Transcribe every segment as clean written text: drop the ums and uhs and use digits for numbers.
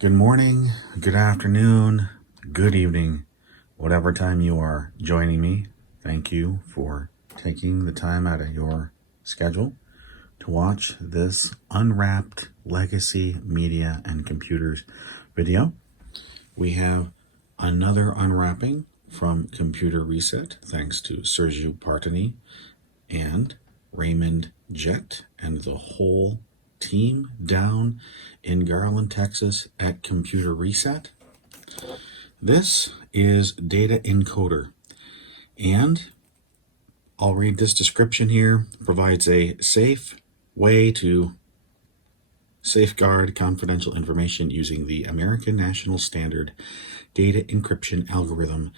Good morning, good afternoon, good evening, whatever time you are joining me. Thank you for taking the time out of your schedule to watch this Unwrapped Legacy Media and Computers video. We have another unwrapping from Computer Reset, thanks to Sergio Partini and Raymond Jett and the whole team down in Garland, Texas at Computer Reset. This is Data Encoder, and I'll read this description here. It provides a safe way to safeguard confidential information using the American National Standard data encryption algorithm.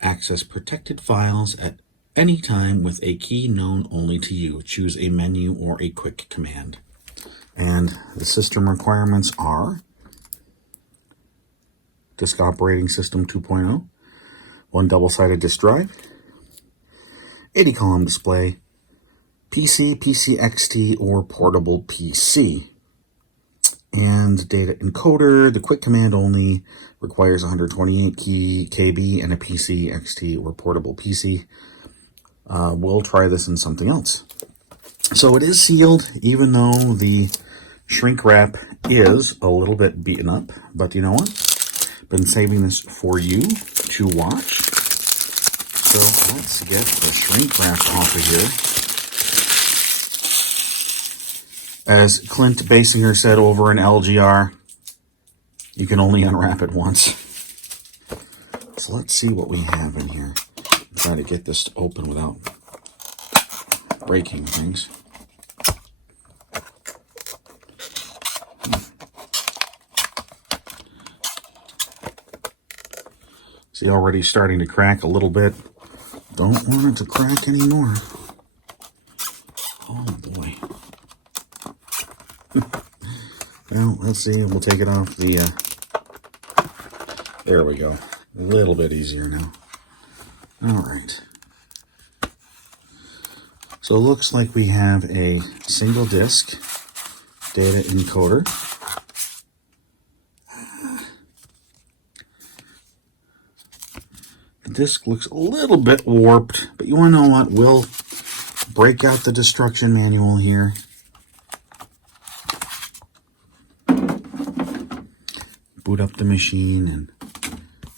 Access protected files at any time with a key known only to you. Choose a menu or a quick command. And the system requirements are Disk Operating System 2.0, one double-sided disk drive, 80-column display, PC, PCXT, or portable PC. And data encoder, the quick command only, requires 128 KB and a PCXT or portable PC. We'll try this in something else. So it is sealed, even though the shrink wrap is a little bit beaten up. But you know what? Been saving this for you to watch. So let's get the shrink wrap off of here. As Clint Basinger said over in LGR, you can only unwrap it once. So let's see what we have in here. Try to get this to open without breaking things. See, already starting to crack a little bit. Don't want it to crack anymore. Oh boy. Well, let's see. We'll take it off the... There we go. A little bit easier now. All right. So it looks like we have a single disk data encoder. The disk looks a little bit warped, but you want to know what? We'll break out the destruction manual here. Boot up the machine and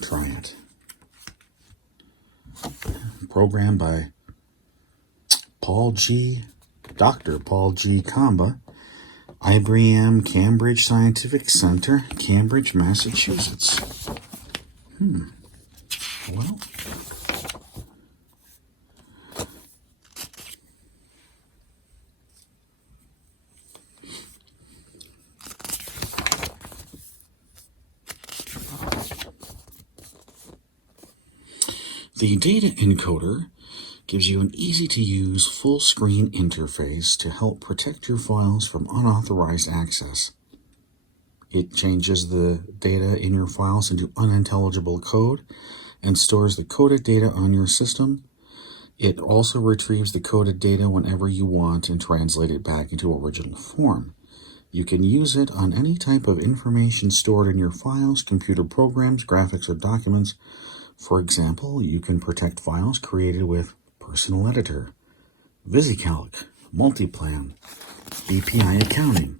try it. Programmed by Dr. Paul G. Kamba, IBM Cambridge Scientific Center, Cambridge, Massachusetts. Well, the data encoder gives you an easy-to-use full-screen interface to help protect your files from unauthorized access. It changes the data in your files into unintelligible code and stores the coded data on your system. It also retrieves the coded data whenever you want and translate it back into original form. You can use it on any type of information stored in your files, computer programs, graphics, or documents. For example, you can protect files created with Personal Editor, VisiCalc, Multiplan, BPI Accounting.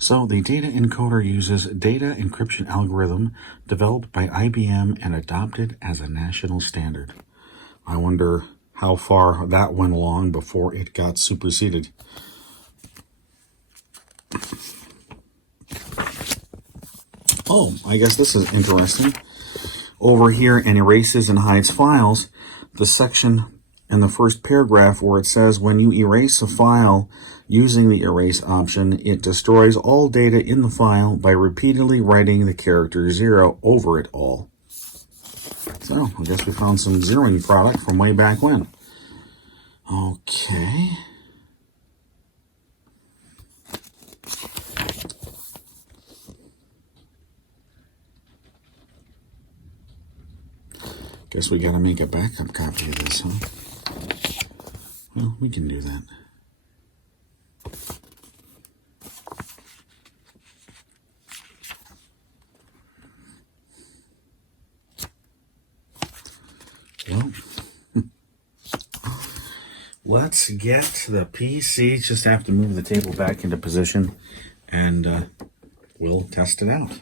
So the data encoder uses data encryption algorithm developed by IBM and adopted as a national standard. I wonder how far that went along before it got superseded. Oh, I guess this is interesting. Over here in Erases and Hides Files, the section in the first paragraph where it says when you erase a file using the erase option, it destroys all data in the file by repeatedly writing the character 0 over it all. So, I guess we found some zeroing product from way back when. Okay. Guess we gotta make a backup copy of this, huh? Well, we can do that. Well, let's get the PC. Just have to move the table back into position, and we'll test it out.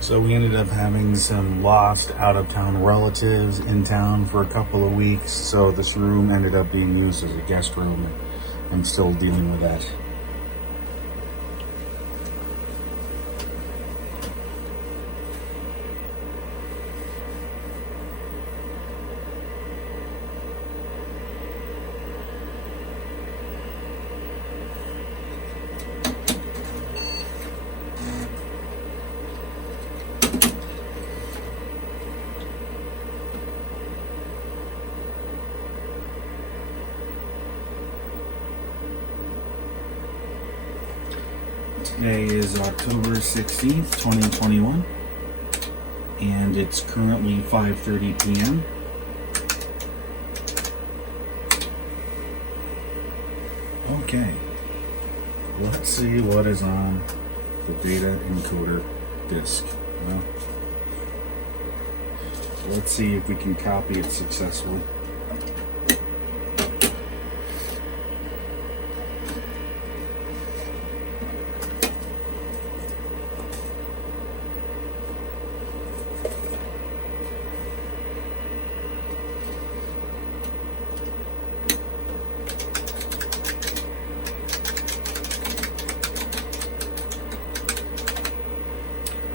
So we ended up having some lost out-of-town relatives in town for a couple of weeks. So this room ended up being used as a guest room, and I'm still dealing with that. Today is October 16th, 2021, and it's currently 5:30 p.m. Okay, let's see what is on the data encoder disk. Well, let's see if we can copy it successfully.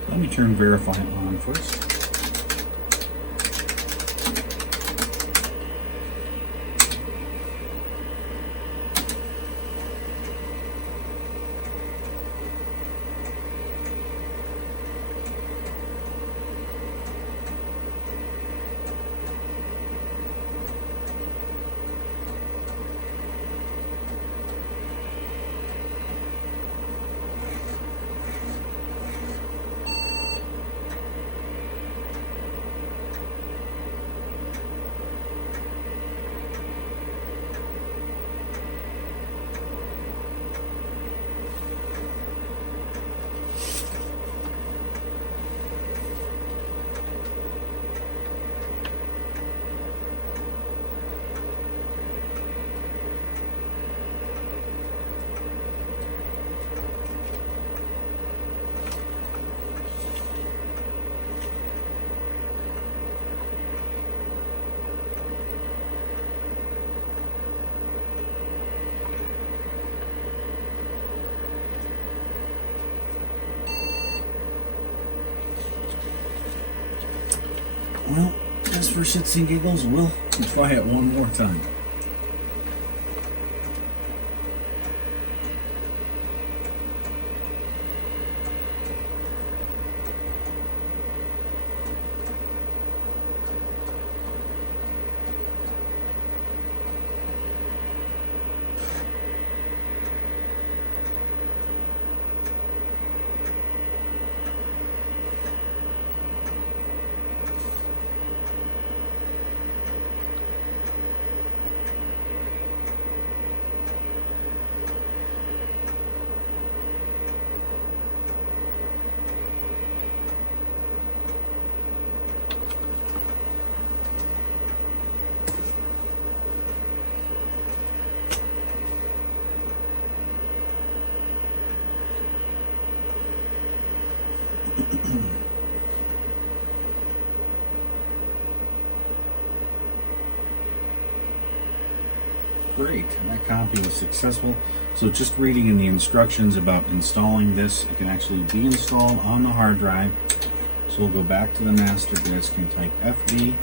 Let me turn verify on first. Well, just for shits and giggles, we'll try it one more time. Great, that copy was successful. So just reading in the instructions about installing this, it can actually be installed on the hard drive. So we'll go back to the master disk and type FD.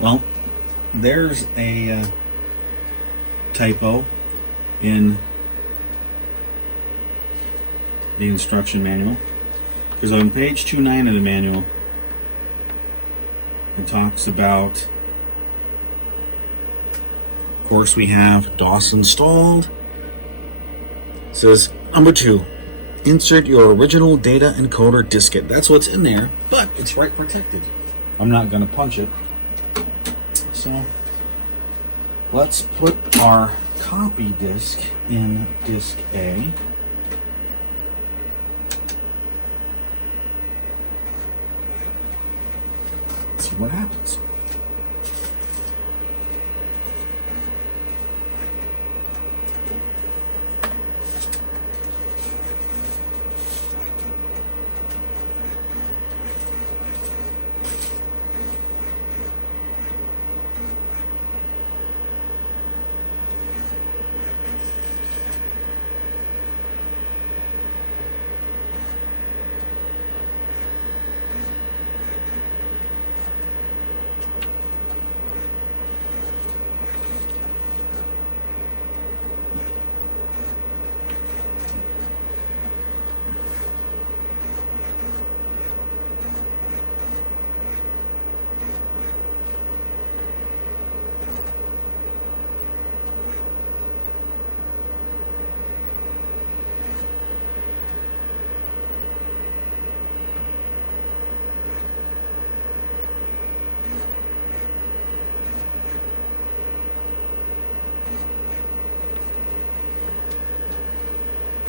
Well, there's a typo in the instruction manual, because on page 2.9 of the manual it talks about, of course, we have DOS installed. It says number 2, insert your original data encoder diskette. That's what's in there, but it's write protected. I'm not going to punch it. So let's put our copy disk in disk A. Let's see what happens.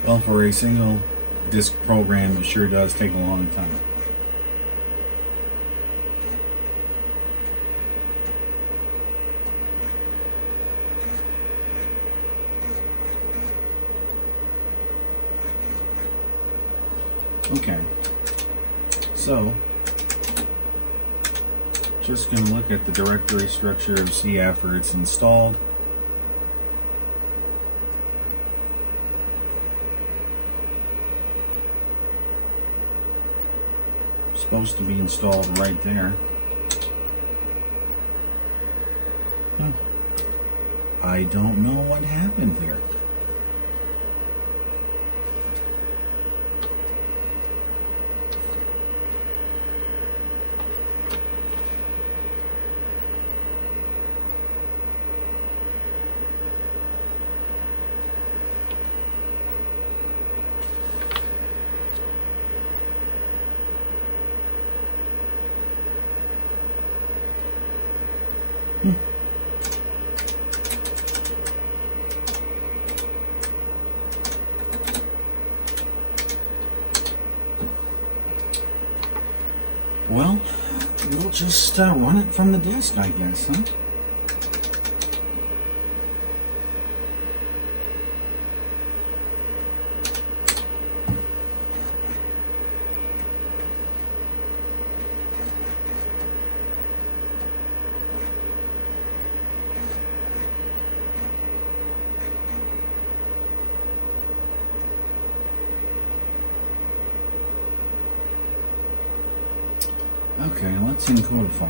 Well, for a single disk program, it sure does take a long time. Okay, so just going to look at the directory structure and see after it's installed. Supposed to be installed right there. I don't know what happened here. Well, we'll just run it from the disk, I guess, huh? Okay, let's encodify.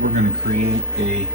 we're going to create a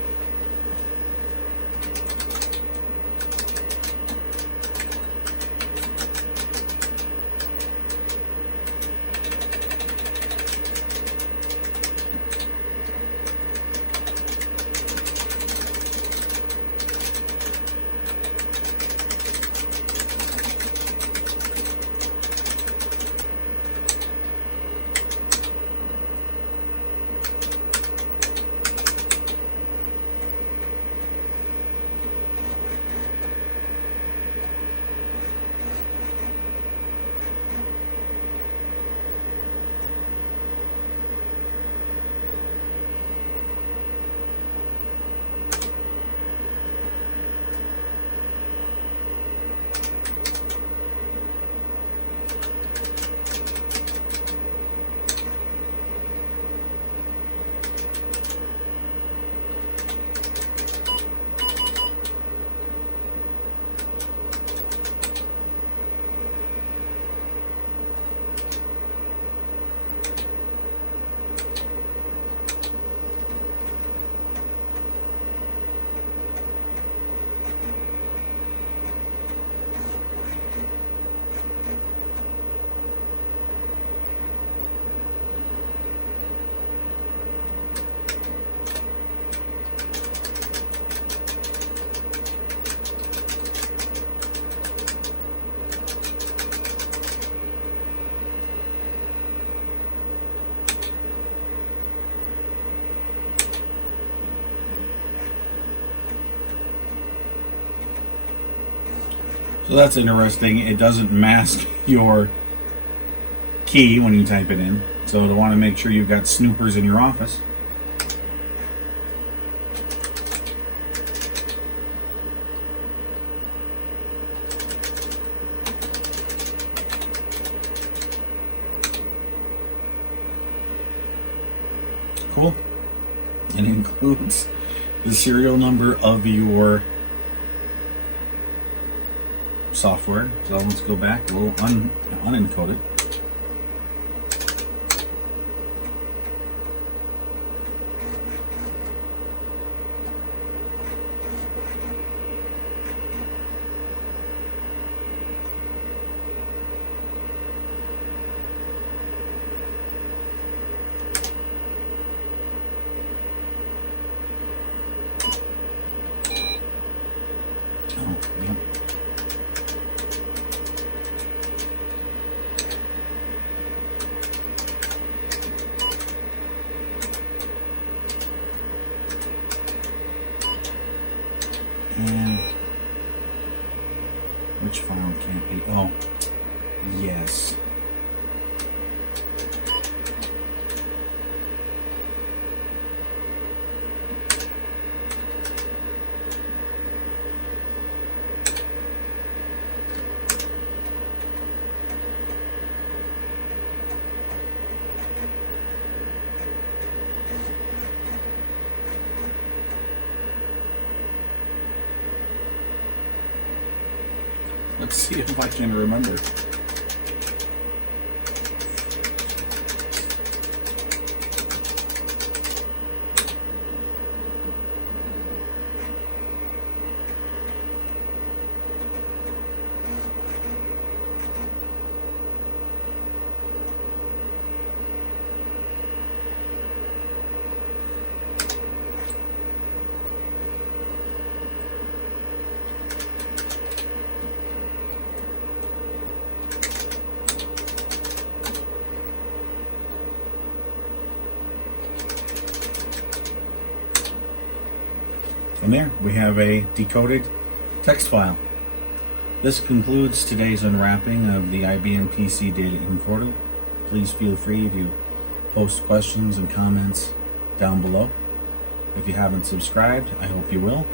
So that's interesting. It doesn't mask your key when you type it in. So to want to make sure you've got snoopers in your office, cool. It includes the serial number of your software. So let's go back. We'll unencode it. Oh, yep. And which file can't be? Oh, yes. Let's see if I can remember. And there we have a decoded text file. This concludes today's unwrapping of the IBM PC Data Encoder. Please feel free to post questions and comments down below. If you haven't subscribed, I hope you will.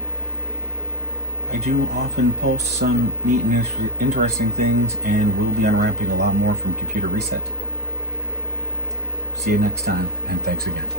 I do often post some neat and interesting things, and we'll be unwrapping a lot more from Computer Reset. See you next time, and thanks again.